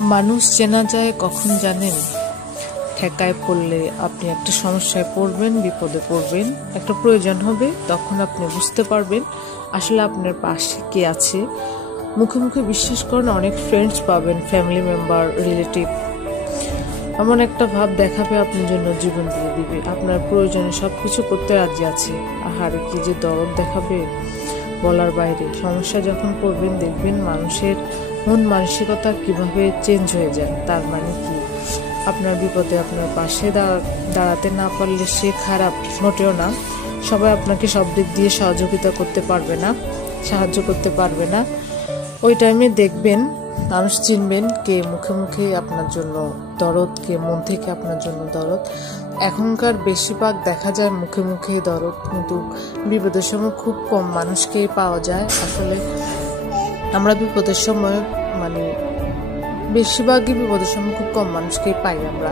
মানুষ চেনা যায় কখন জানেন? ঠেকায় পড়লে আপনি একটা সমস্যায় পড়বেন, বিপদে পড়বেন, একটা প্রয়োজন হবে, তখন আপনি বুঝতে পারবেন আসলে আপনার পাশে কে আছে। মুখে মুখে বিশ্বাস করেন অনেক ফ্রেন্ডস পাবেন, ফ্যামিলি মেম্বার, রিলেটিভ, এমন একটা ভাব দেখাবে আপনার জন্য জীবন দিয়ে দিবে, আপনার প্রয়োজনে সবকিছু করতে রাজি আছে। আহারে কি যে দরদ দেখাবে বলার বাইরে। সমস্যা যখন পড়বেন দেখবেন মানুষের মন মানসিকতা কিভাবে চেঞ্জ হয়ে যায়। তার মানে কি, আপনার বিপদে আপনার পাশে দাঁড়াতে না পারলে সে খারাপ, মোটেও না। সবাই আপনাকে সব দিক দিয়ে সহযোগিতা করতে পারবে না, সাহায্য করতে পারবে না। ওই টাইমে দেখবেন মানুষ চিনবেন কে মুখে মুখে আপনার জন্য দরদ, কে মন থেকে আপনার জন্য দরদ। এখনকার বেশিরভাগ দেখা যায় মুখে মুখে দরদ, কিন্তু বিপদের সময় খুব কম মানুষকেই পাওয়া যায়। আসলে আমরা বিপদের সময় বেশিরভাগই বিপদের সময় খুব কম মানুষকেই পাই আমরা।